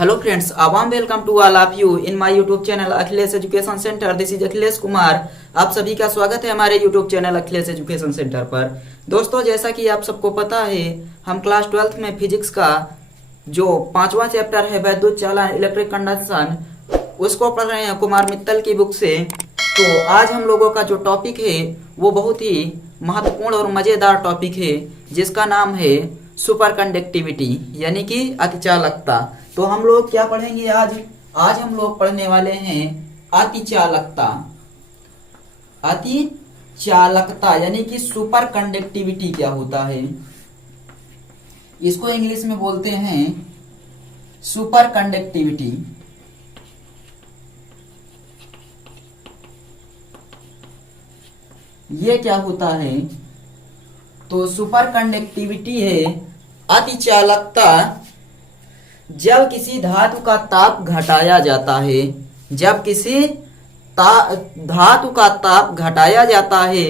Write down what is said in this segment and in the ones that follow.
Hello friends, a warm welcome to all of you in my YouTube channel Akhilesh education centre. This is Akhilesh Kumar. आप सभी का स्वागत है हमारे YouTube channel Akhilesh education centre पर। दोस्तों, जैसा कि आप सबको पता है, हम क्लास 12th में फिजिक्स का जो 5वां चैप्टर है वैद्युत चालन इलेक्ट्रिक कंडक्शन, उसको पढ़ रहे हैं कुमार मित्तल की बुक से। तो आज हम लोगों का जो टॉपिक है वो बहुत ही महत्वपूर्ण और मज़ेदार टॉपिक है, जिसका नाम है सुपर कंडक्टिविटी यानी कि अतिचालकता। तो हम लोग क्या पढ़ेंगे आज हम लोग पढ़ने वाले हैं अतिचालकता। अतिचालकता यानी कि सुपर कंडक्टिविटी क्या होता है, इसको इंग्लिश में बोलते हैं सुपर कंडक्टिविटी। ये क्या होता है? तो सुपर कंडक्टिविटी है अतिचालकता जब किसी धातु का ताप घटाया जाता है। जब किसी धातु का ताप घटाया जाता है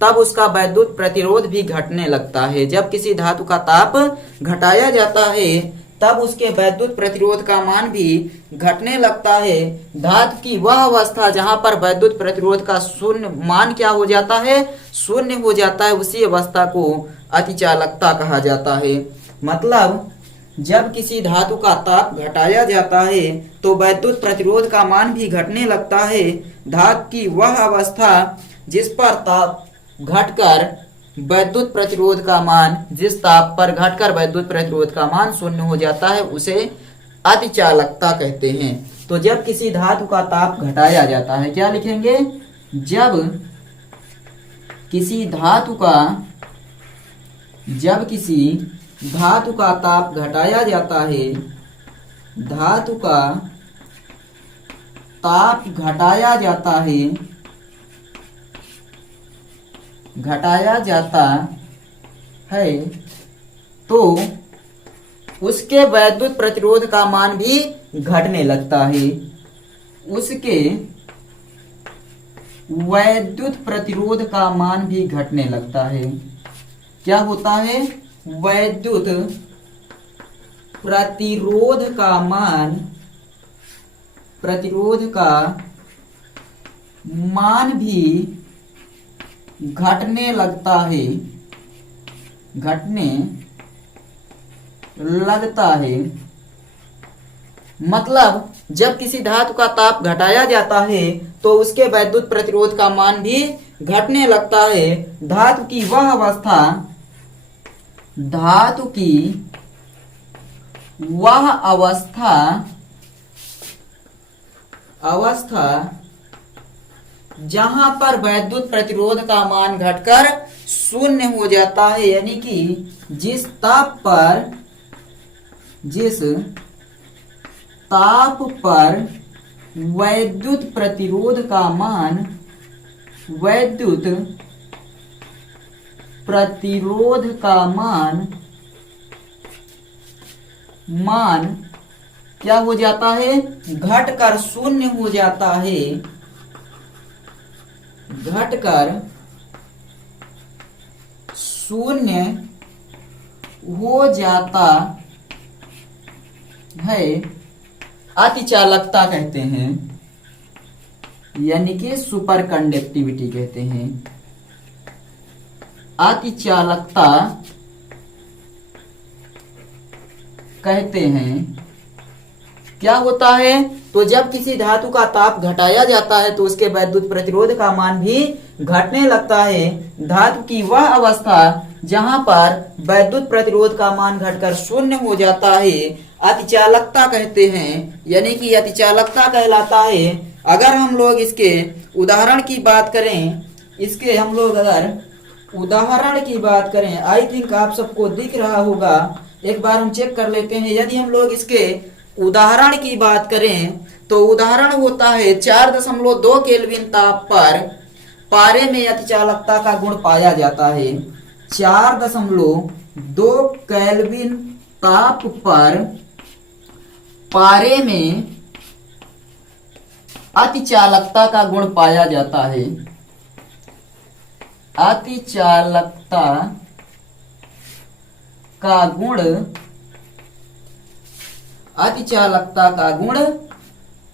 तब उसका वैद्युत प्रतिरोध भी घटने लगता है। जब किसी धातु का ताप घटाया जाता है तब उसके वैद्युत प्रतिरोध का मान भी घटने लगता है। धातु की वह अवस्था जहां पर वैद्युत प्रतिरोध का शून्य मान क्या हो जाता है, शून्य हो जाता है, उसी अवस्था को अतिचालकता कहा जाता है। मतलब जब किसी धातु का ताप घटाया जाता है तो वैद्युत प्रतिरोध का मान भी घटने लगता है। धातु की वह अवस्था जिस पर ताप घटकर वैद्युत प्रतिरोध का मान, जिस ताप पर घटकर वैद्युत प्रतिरोध का मान शून्य हो जाता है, उसे अतिचालकता कहते हैं। तो जब किसी धातु का ताप घटाया जाता है, क्या लिखेंगे? जब किसी धातु का ताप घटाया जाता है, धातु का ताप घटाया जाता है तो उसके वैद्युत प्रतिरोध का मान भी घटने लगता है। उसके वैद्युत प्रतिरोध का मान भी घटने लगता है। क्या होता है? वैद्युत प्रतिरोध का मान भी घटने लगता है। मतलब जब किसी धातु का ताप घटाया जाता है तो उसके वैद्युत प्रतिरोध का मान भी घटने लगता है। धातु की वह अवस्था जहां पर वैद्युत प्रतिरोध का मान घटकर शून्य हो जाता है, यानी कि जिस ताप पर वैद्युत प्रतिरोध का मान क्या हो जाता है? घटकर शून्य हो जाता है। घटकर शून्य हो जाता है, अतिचालकता कहते हैं, यानी कि सुपर कंडक्टिविटी कहते हैं। अतिचालकता कहते हैं। क्या होता है? तो जब किसी धातु का ताप घटाया जाता है तो उसके वैद्युत प्रतिरोध का मान भी घटने लगता है। धातु की वह अवस्था जहां पर वैद्युत प्रतिरोध का मान घटकर शून्य हो जाता है अतिचालकता कहते हैं, यानी कि अतिचालकता कहलाता है। अगर हम लोग इसके उदाहरण की बात करें, आई थिंक आप सबको दिख रहा होगा, एक बार हम चेक कर लेते हैं। यदि हम लोग इसके उदाहरण की बात करें तो उदाहरण होता है 4.2 केल्विन ताप पर पारे में अतिचालकता का गुण पाया जाता है। 4.2 केल्विन ताप पर पारे में अतिचालकता का गुण पाया जाता है। अतिचालकता का गुण अतिचालकता का गुण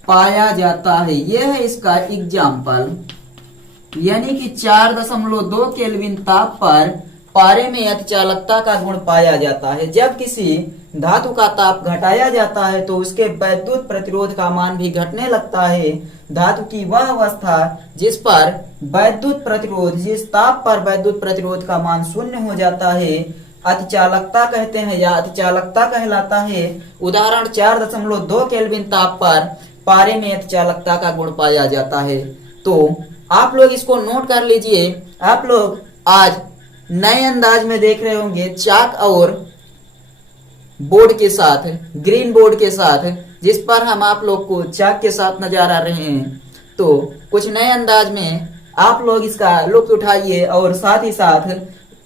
पाया जाता है। यह है इसका एग्जाम्पल, यानी कि 4.2 केल्विन ताप पर पारे में अतिचालकता का गुण पाया जाता है। जब किसी धातु का ताप घटाया जाता है तो उसके वैद्युत प्रतिरोध का मान भी घटने लगता है। धातु की वह अवस्था जिस पर वैद्युत प्रतिरोध, जिस ताप पर वैद्युत प्रतिरोध का मान शून्य हो जाता है, अतिचालकता कहते हैं या अतिचालकता कहलाता है। उदाहरण 4.2 केल्विन ताप पर पारे में अतिचालकता का गुण पाया जाता है। तो आप लोग इसको नोट कर लीजिए। आप लोग आज नए अंदाज में देख रहे होंगे चाक और बोर्ड के साथ, ग्रीन बोर्ड के साथ, जिस पर हम आप लोग को चाक के साथ नजर आ रहे हैं। तो कुछ नए अंदाज में आप लोग इसका लुत्फ उठाइए और साथ ही साथ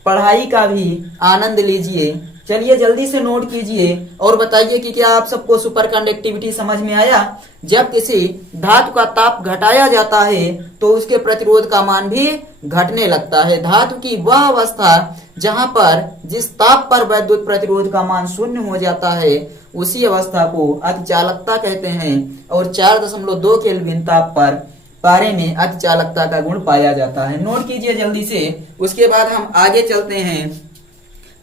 पढ़ाई का भी आनंद लीजिए। चलिए जल्दी से नोट कीजिए और बताइए कि क्या आप सबको सुपर कंडक्टिविटी समझ में आया। जब किसी धातु का ताप घटाया जाता है तो उसके प्रतिरोध का मान भी घटने लगता है। धातु की वह अवस्था जहां पर जिस ताप पर वैद्युत प्रतिरोध का मान शून्य हो जाता है उसी अवस्था को अतिचालकता कहते हैं। और 4.2 केल्विन ताप पर पारे में अतिचालकता का गुण पाया जाता है। नोट कीजिए जल्दी से। उसके बाद हम आगे चलते हैं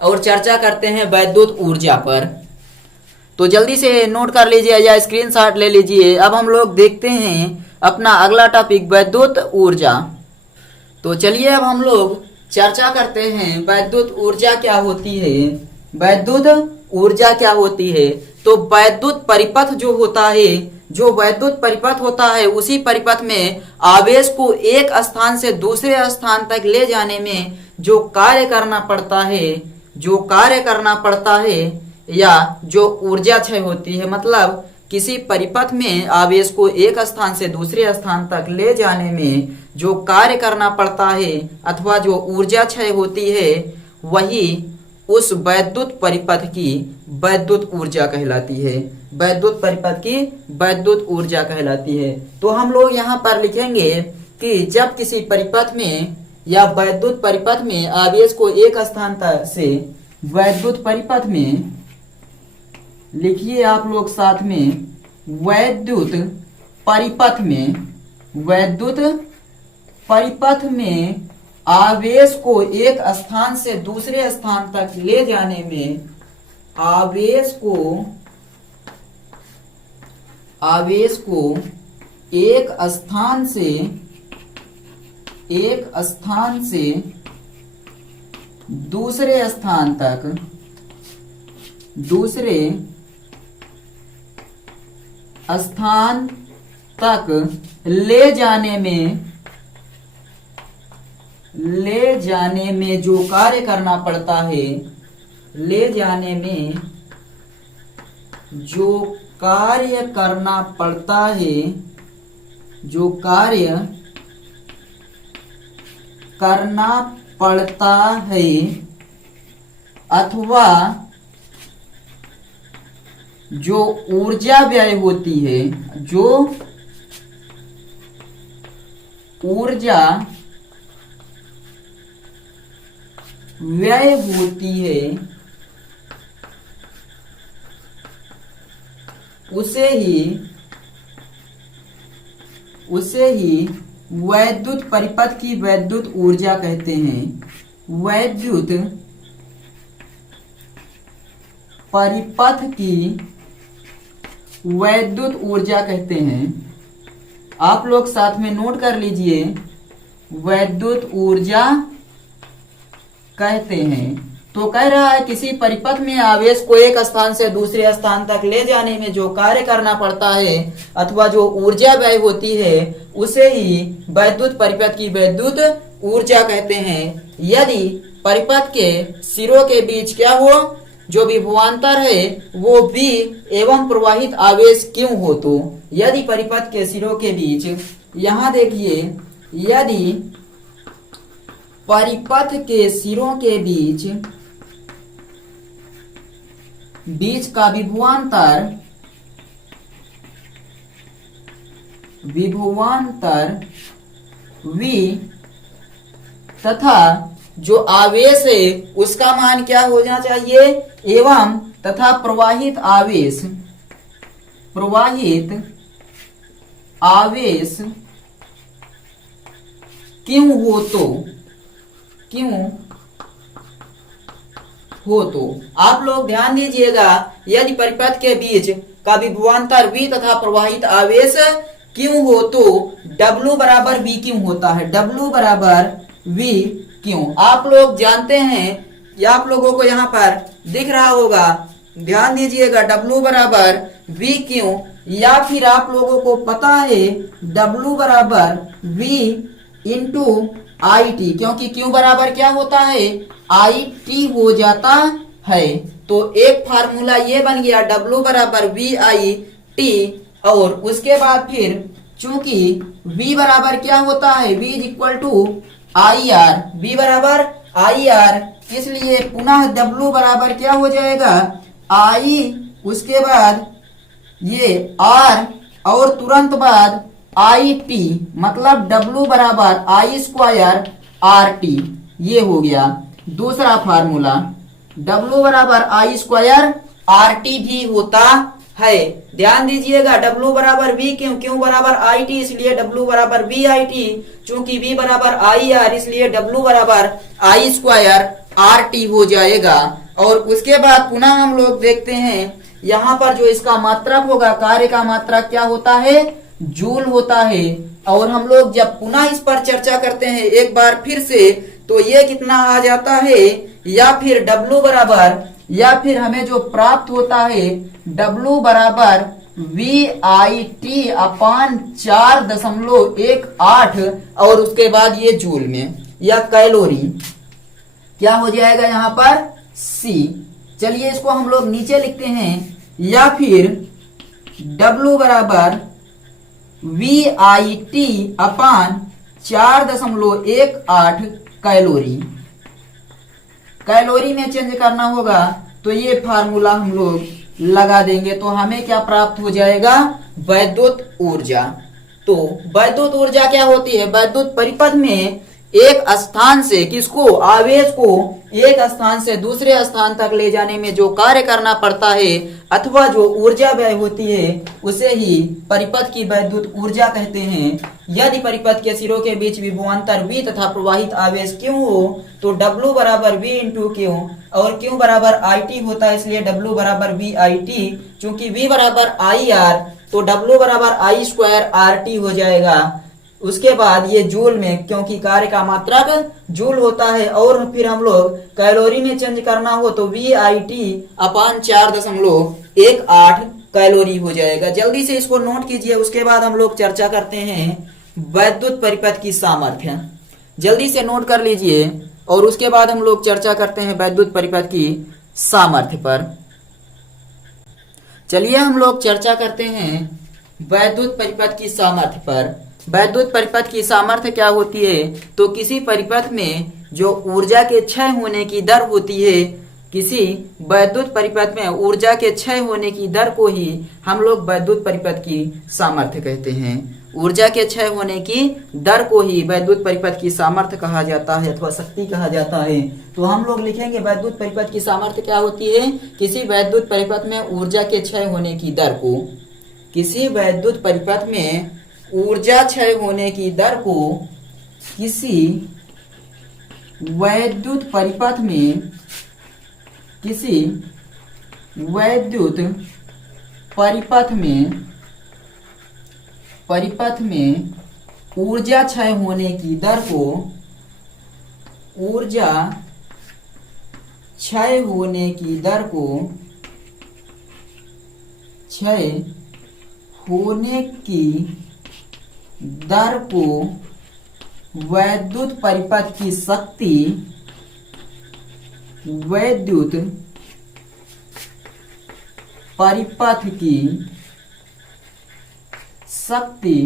और चर्चा करते हैं वैद्युत ऊर्जा पर। तो जल्दी से नोट कर लीजिए या स्क्रीनशॉट ले लीजिए। अब हम लोग देखते हैं अपना अगला टॉपिक, वैद्युत ऊर्जा। तो चलिए अब हम लोग चर्चा करते हैं वैद्युत ऊर्जा क्या होती है। वैद्युत ऊर्जा क्या होती है? तो वैद्युत परिपथ जो होता है, जो वैद्युत परिपथ होता है, उसी परिपथ में आवेश को एक स्थान से दूसरे स्थान तक ले जाने में जो कार्य करना पड़ता है, या जो ऊर्जा क्षय होती है, मतलब किसी परिपथ में आवेश को एक स्थान से दूसरे स्थान तक ले जाने में जो कार्य करना पड़ता है अथवा जो ऊर्जा क्षय होती है, वही उस वैद्युत परिपथ की वैद्युत ऊर्जा कहलाती है। वैद्युत परिपथ की वैद्युत ऊर्जा कहलाती है। तो हम लोग यहाँ पर लिखेंगे कि जब किसी परिपथ में या वैद्युत परिपथ में आवेश को एक स्थान से वैद्युत परिपथ में, लिखिए आप लोग साथ में, वैद्युत परिपथ में आवेश को एक स्थान से दूसरे स्थान तक ले जाने में, आवेश को एक स्थान से दूसरे स्थान तक ले जाने में जो कार्य करना पड़ता है, जो कार्य करना पड़ता है अथवा जो ऊर्जा व्यय होती है, जो ऊर्जा व्यय होती है, उसे ही वैद्युत परिपथ की वैद्युत ऊर्जा कहते हैं। वैद्युत परिपथ की वैद्युत ऊर्जा कहते हैं। आप लोग साथ में नोट कर लीजिए, वैद्युत ऊर्जा कहते हैं। तो कह रहा है किसी परिपथ में आवेश को एक स्थान से दूसरे स्थान तक ले जाने में जो कार्य करना पड़ता है अथवा जो ऊर्जा व्यय होती है, उसे ही वैद्युत परिपथ की वैद्युत ऊर्जा कहते हैं। यदि परिपथ के सिरों के बीच क्या हो, जो विभवांतर है वो V एवं प्रवाहित आवेश क्यों हो, तो यदि परिपथ के सिरों के बीच, यहां देखिए, यदि परिपथ के सिरों के बीच का विभवांतर V तथा जो आवेश है उसका मान क्या होना चाहिए, एवं तथा प्रवाहित आवेश प्रवाहित आवेश क्यों हो तो आप लोग ध्यान दीजिएगा, यदि परिपथ के बीच का विभवांतर V तथा प्रवाहित आवेश क्यों हो तो W बराबर V क्यों होता है। W बराबर V क्यों आप लोग जानते हैं, या आप लोगों को यहाँ पर दिख रहा होगा, ध्यान दीजिएगा, W बराबर V क्यों, या फिर आप लोगों को पता है W बराबर V इंटू आई टी, क्योंकि Q बराबर क्या होता है, आई टी हो जाता है। तो एक फार्मूला ये बन गया W बराबर V आई टी, और उसके बाद फिर चूंकि V बराबर क्या होता है, V is equal to I R, V बराबर आई आर, इसलिए पुनः W बराबर क्या हो जाएगा, आई, उसके बाद ये R और तुरंत बाद आई टी, मतलब W बराबर आई स्क्वायर आर टी, ये हो गया दूसरा फार्मूला। W बराबर आई स्क्वायर आर टी भी होता है। ध्यान दीजिएगा, W बराबर V क्यों, Q बराबर आई टी, इसलिए W बराबर V आई टी, चूंकि V बराबर आई आर, इसलिए W बराबर आई स्क्वायर आर टी हो जाएगा। और उसके बाद पुनः हम लोग देखते हैं, यहाँ पर जो इसका मात्रक होगा, कार्य का मात्रक क्या होता है, जूल होता है। और हम लोग जब पुनः इस पर चर्चा करते हैं एक बार फिर से, तो ये कितना आ जाता है, या फिर W बराबर, या फिर हमें जो प्राप्त होता है W बराबर V आई टी अपान 4.18, और उसके बाद ये जूल में या कैलोरी क्या हो जाएगा यहाँ पर C। चलिए इसको हम लोग नीचे लिखते हैं, या फिर W बराबर V I T upon 4.18 calorie, calorie में चेंज करना होगा तो ये फार्मूला हम लोग लगा देंगे, तो हमें क्या प्राप्त हो जाएगा, वैद्युत ऊर्जा। तो वैद्युत ऊर्जा क्या होती है, वैद्युत परिपथ में एक स्थान से किसको, आवेश को एक स्थान से दूसरे स्थान तक ले जाने में जो कार्य करना पड़ता है अथवा जो ऊर्जा व्यय होती है उसे ही परिपथ की वैद्युत ऊर्जा कहते हैं। यदि परिपथ के सिरों के बीच विभवांतर V तथा प्रवाहित आवेश Q हो तो W बराबर V इंटू Q, और Q बराबर आई टी होता है, इसलिए W बराबर V आई टी, चूंकि V बराबर आई आर तो W बराबर आई स्क्वायर आर टी हो जाएगा। उसके बाद ये जूल में, क्योंकि कार्य का मात्रक जूल होता है, और फिर हम लोग कैलोरी में चेंज करना हो तो V I T upon 4.18 calorie हो जाएगा। जल्दी से इसको नोट कीजिए, उसके बाद हम लोग चर्चा करते हैं वैद्युत परिपथ की सामर्थ्य। जल्दी से नोट कर लीजिए, और उसके बाद हम लोग चर्चा करते हैं वैद्युत परिपथ की सामर्थ्य पर। चलिए हम लोग चर्चा करते हैं वैद्युत परिपथ की सामर्थ्य पर। वैद्युत परिपथ की सामर्थ्य क्या होती है, तो किसी परिपथ में जो ऊर्जा के क्षय होने की दर होती है, किसी वैद्युत परिपथ में ऊर्जा के क्षय होने की दर को ही हम लोग वैद्युत परिपथ की सामर्थ्य कहते हैं। ऊर्जा के क्षय होने की दर को ही वैद्युत परिपथ की सामर्थ्य कहा जाता है अथवा शक्ति कहा जाता है। तो हम लोग लिखेंगे वैद्युत परिपथ की सामर्थ्य क्या होती है, किसी वैद्युत परिपथ में ऊर्जा के क्षय होने की दर को, किसी वैद्युत परिपथ में ऊर्जा क्षय होने की दर को, किसी वैद्युत परिपथ में, किसी वैद्युत परिपथ में ऊर्जा क्षय होने की दर को, ऊर्जा क्षय होने की दर को, क्षय होने की दर को वैद्युत परिपथ की शक्ति, वैद्युत परिपथ की शक्ति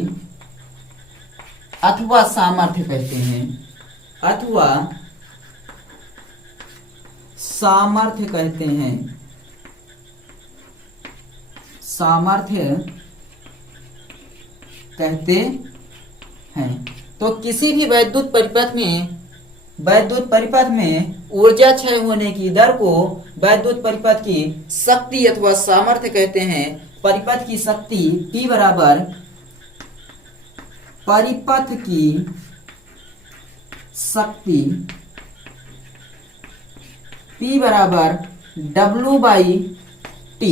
अथवा सामर्थ्य कहते हैं, अथवा सामर्थ्य कहते हैं, सामर्थ्य कहते हैं। तो किसी भी वैद्युत परिपथ में ऊर्जा क्षय होने की दर को वैद्युत परिपथ की शक्ति अथवा सामर्थ्य कहते हैं। परिपथ की शक्ति P बराबर परिपथ की शक्ति P बराबर W/T।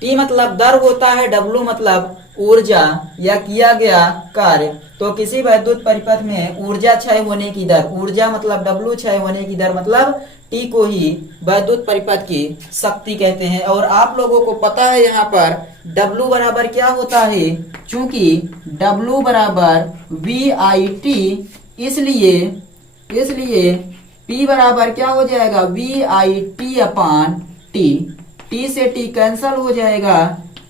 T मतलब दर होता है, W मतलब ऊर्जा या किया गया कार्य। तो किसी वैद्युत परिपथ में ऊर्जा क्षय होने की दर, ऊर्जा मतलब W, क्षय होने की दर मतलब T को ही वैद्युत परिपथ की शक्ति कहते हैं। और आप लोगों को पता है यहाँ पर W बराबर क्या होता है, चूंकि W बराबर VIT, इसलिए P बराबर क्या हो जाएगा, VIT/T। T से T कैंसल हो जाएगा,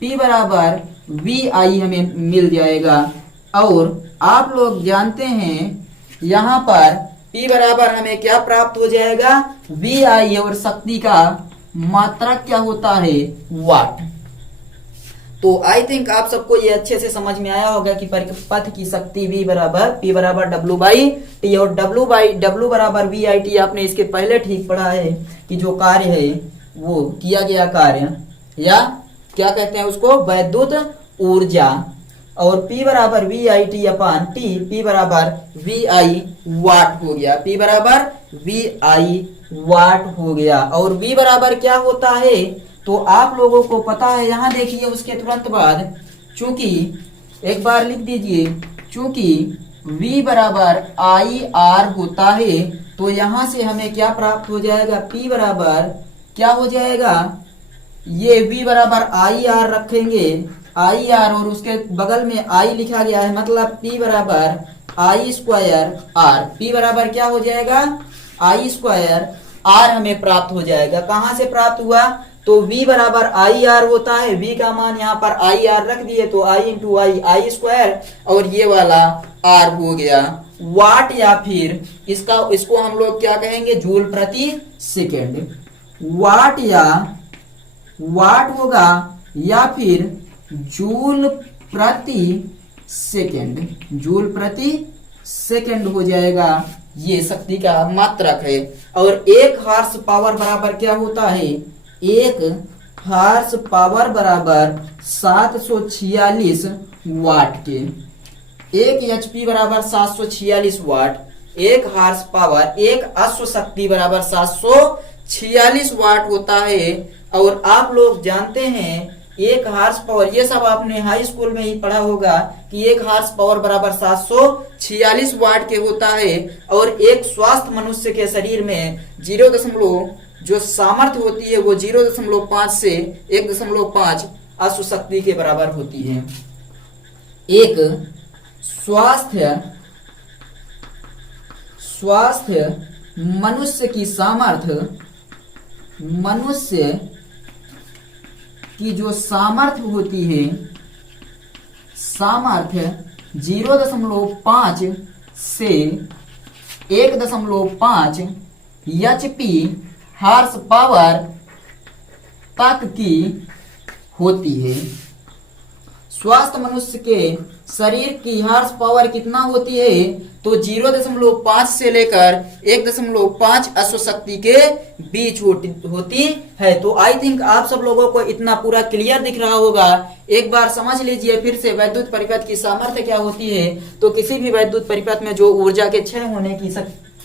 P बराबर VI हमें मिल जाएगा। और आप लोग जानते हैं यहाँ पर P बराबर हमें क्या प्राप्त हो जाएगा, VI, और शक्ति का मात्रक क्या होता है, वाट। तो आई थिंक आप सबको ये अच्छे से समझ में आया होगा कि परिपथ की शक्ति P बराबर W/T, और W बराबर VIT आपने इसके पहले ठीक पढ़ा है कि जो कार्य है वो किया गया कार्य, या क्या कहते हैं उसको, वैद्युत ऊर्जा। और P बराबर VIT/T, P बराबर VI वाट हो गया, P बराबर VI वाट हो गया। और V बराबर क्या होता है, तो आप लोगों को पता है, यहां देखिए उसके तुरंत बाद, चूंकि एक बार लिख दीजिए, चूंकि V बराबर IR होता है, तो यहां से हमें क्या प्राप्त हो जाएगा, P बराबर क्या हो जाएगा, ये V बराबर IR रखेंगे, IR, और उसके बगल में I लिखा गया है, मतलब P बराबर I²R। P बराबर क्या हो जाएगा, I²R हमें प्राप्त हो जाएगा। कहां से प्राप्त हुआ, तो V बराबर IR होता है, V का मान यहाँ पर IR रख दिए, तो I इंटू I² और ये वाला R हो गया वाट, या फिर इसको हम लोग क्या कहेंगे, जूल प्रति सेकेंड। वाट होगा या फिर जूल प्रति सेकेंड हो जाएगा, ये शक्ति का मात्रक है। और एक हार्स पावर बराबर क्या होता है, एक हार्स पावर बराबर 746 वाट के, एक HP बराबर 746 वाट, एक हार्स पावर, एक अश्व शक्ति बराबर 746 वाट होता है। और आप लोग जानते हैं एक हार्स पावर, ये सब आपने हाई स्कूल में ही पढ़ा होगा कि एक हार्स पावर बराबर 746 वाट के होता है। और एक स्वस्थ मनुष्य के शरीर में जो सामर्थ्य होती है वो 0.5 से 1.5 अश्व शक्ति के बराबर होती है। एक स्वास्थ्य मनुष्य की सामर्थ्य, की जो सामर्थ्य होती है, सामर्थ्य 0.5 से 1.5 HP हार्स पावर तक की होती है। स्वस्थ मनुष्य के शरीर की हार्स पावर कितना होती है, तो 0.5 से लेकर 1.5 अश्व शक्ति के बीच होती है। तो आई थिंक आप सब लोगों को इतना पूरा क्लियर दिख रहा होगा। एक बार समझ लीजिए फिर से वैद्युत परिपथ की सामर्थ्य क्या होती है। तो किसी भी वैद्युत परिपथ में जो ऊर्जा के क्षय होने की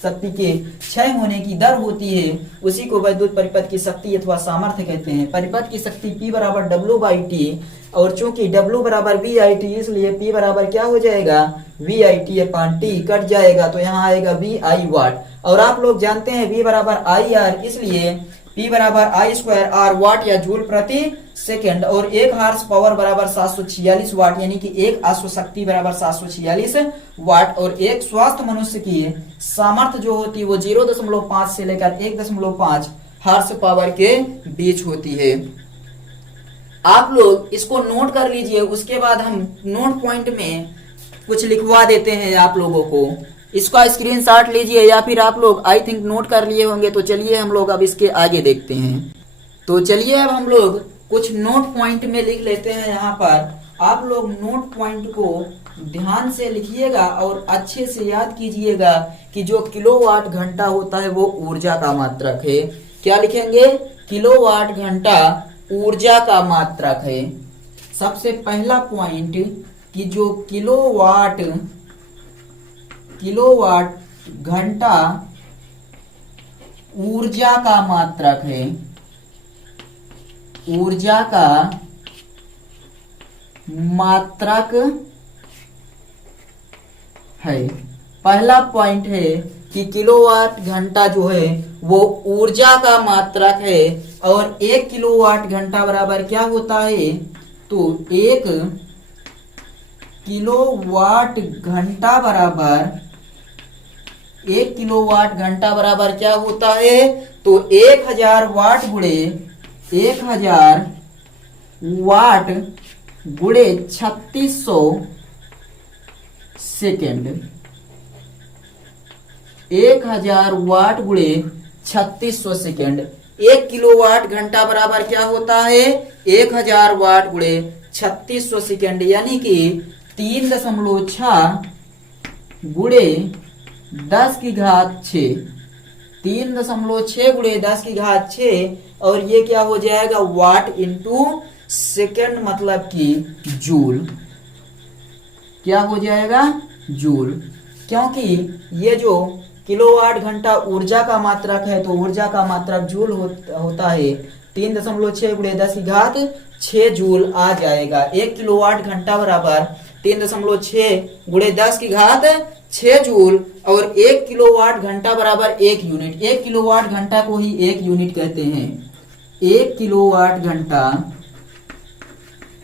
शक्ति के क्षय होने की दर होती है उसी को वैद्युत परिपथ की शक्ति अथवा सामर्थ्य कहते हैं। परिपथ की शक्ति P बराबर W/T, और चूंकि W बराबर VIT इसलिए P बराबर क्या हो जाएगा, VIT/T कट जाएगा तो यहाँ आएगा VI वाट। और आप लोग जानते हैं V बराबर IR, इसलिए P बराबर I²R वाट या जूल प्रति सेकेंड। और एक हार्स पावर बराबर 746 वाट, यानी कि एक अश्व शक्ति बराबर 746 वाट। और एक स्वस्थ मनुष्य की सामर्थ्य जो होती है वो 0.5 से लेकर 1.5 हार्स पावर के बीच होती है। आप लोग इसको नोट कर लीजिए, उसके बाद हम नोट पॉइंट में कुछ लिखवा देते हैं आप लोगों को। इसका स्क्रीनशॉट लीजिए या फिर आप लोग आई थिंक नोट कर लिए होंगे। तो चलिए हम लोग अब इसके आगे देखते हैं। तो चलिए अब हम लोग कुछ नोट पॉइंट में लिख लेते हैं। यहाँ पर आप लोग नोट पॉइंट को ध्यान से लिखिएगा और अच्छे से याद कीजिएगा कि जो किलोवाट घंटा होता है वो ऊर्जा का मात्रक है। क्या लिखेंगे, किलोवाट घंटा ऊर्जा का मात्रक है। सबसे पहला पॉइंट कि जो किलोवाट घंटा ऊर्जा का मात्रक है, ऊर्जा का मात्रक है। पहला पॉइंट है कि किलोवाट घंटा जो है वो ऊर्जा का मात्रक है। और 1 किलोवाट घंटा बराबर क्या होता है? तो 1 किलोवाट घंटा बराबर 1 किलोवाट घंटा बराबर क्या होता है? तो 1000 वाट गुणे 1000 वाट गुणे 3600 सेकेंड। 1000 वाट गुणे 3600 सेकेंड। 1 किलोवाट घंटा बराबर क्या होता है? 1000 वाट गुणे 3600 सेकेंड, यानी कि 3.6 गुणे 10 की घात 6। 3.6 गुणे 10 की घात 6, और ये क्या हो जाएगा? वाट इंटू सेकेंड, मतलब कि जूल। क्या हो जाएगा? जूल। क्योंकि ये जो किलोवाट घंटा ऊर्जा का मात्रक है, तो ऊर्जा का मात्रक जूल होता है। 3.6 गुणे 10 की घात 6 जूल आ जाएगा। 1 किलोवाट घंटा बराबर 3.6 गुणे 10 की घात 6 जूल, और 1 किलोवाट घंटा बराबर 1 यूनिट। 1 किलोवाट घंटा को ही 1 यूनिट कहते हैं। 1 किलोवाट घंटा,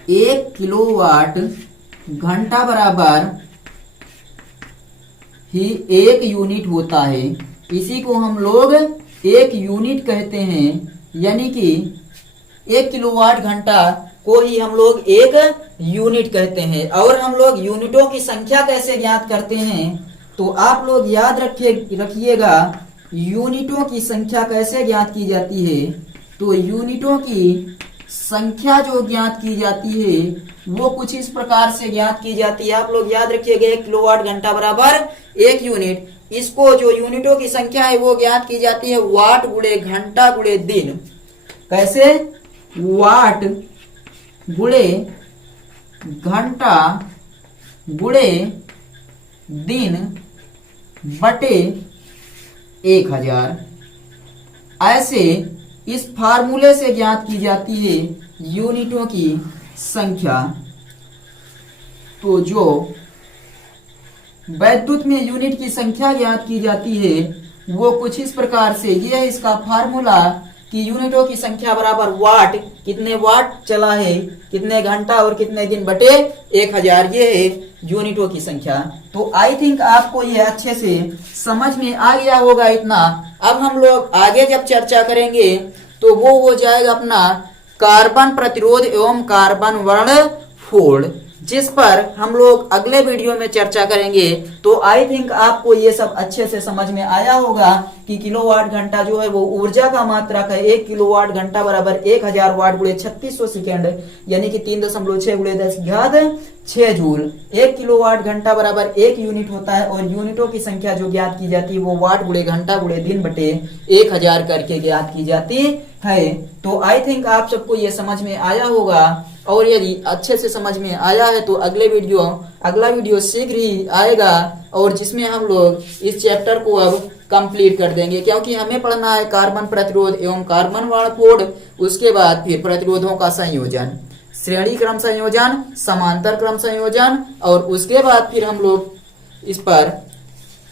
1 किलोवाट घंटा बराबर ही 1 यूनिट होता है। इसी को हम लोग 1 यूनिट कहते हैं, यानी कि 1 किलोवाट घंटा को ही हम लोग 1 यूनिट कहते हैं। और हम लोग यूनिटों की संख्या कैसे ज्ञात करते हैं? तो आप लोग याद रखिएगा, यूनिटों की संख्या कैसे ज्ञात की जाती है? तो यूनिटों की संख्या जो ज्ञात की जाती है वो कुछ इस प्रकार से ज्ञात की जाती है। आप लोग याद रखिएगा, 1 किलोवाट घंटा बराबर 1 यूनिट। इसको जो यूनिटों की संख्या है वो ज्ञात की जाती है वाट गुणे घंटा गुणे दिन। कैसे? वाट गुणे घंटा गुणे दिन बटे 1000। ऐसे इस फार्मूले से ज्ञात की जाती है यूनिटों की संख्या। तो जो वैद्युत में यूनिट की संख्या ज्ञात की जाती है वो कुछ इस प्रकार से, ये है इसका फार्मूला कि यूनिटों की संख्या बराबर वाट, कितने वाट चला है, कितने घंटा और कितने दिन बटे 1000, ये है यूनिटों की संख्या। तो आई थिंक आपको ये अच्छे से समझ में आ गया होगा इतना। अब हम लोग आगे जब चर्चा करेंगे तो वो हो जाएगा अपना कार्बन प्रतिरोध एवं कार्बन वर्णफोड़, जिस पर हम लोग अगले वीडियो में चर्चा करेंगे। तो आई थिंक आपको ये सब अच्छे से समझ में आया होगा कि किलोवाट घंटा जो है वो ऊर्जा का मात्रक है। 1 किलोवाट घंटा बराबर 1000 वाट गुणे 3600 सेकेंड, यानी कि 3.6 गुणे 10 की घात 6 जूल। 1 किलोवाट घंटा बराबर 1 यूनिट होता है, और यूनिटों की संख्या जो ज्ञात की जाती है वो वाट गुणे घंटा गुणे दिन बटे 1000 करके ज्ञात की जाती है। तो आई थिंक आप सबको ये समझ में आया होगा, और यदि अच्छे से समझ में आया है तो अगला वीडियो शीघ्र ही आएगा, और जिसमें हम लोग इस चैप्टर को अब कंप्लीट कर देंगे, क्योंकि हमें पढ़ना है कार्बन प्रतिरोध एवं कार्बन वर्णफोड़। उसके बाद फिर प्रतिरोधों का संयोजन, श्रेणी क्रम संयोजन, समांतर क्रम संयोजन, और उसके बाद फिर हम लोग इस पर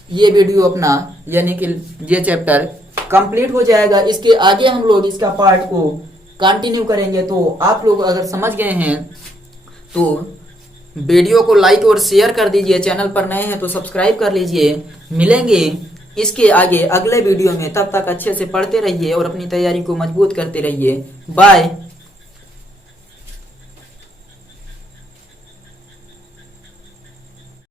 ये वीडियो अपना, यानी कि ये चैप्टर कंप्लीट हो जाएगा। इसके आगे हम लोग इसका पार्ट को कंटिन्यू करेंगे। तो आप लोग अगर समझ गए हैं तो वीडियो को लाइक और शेयर कर दीजिए, चैनल पर नए हैं तो सब्सक्राइब कर लीजिए। मिलेंगे इसके आगे अगले वीडियो में, तब तक अच्छे से पढ़ते रहिए और अपनी तैयारी को मजबूत करते रहिए। बाय।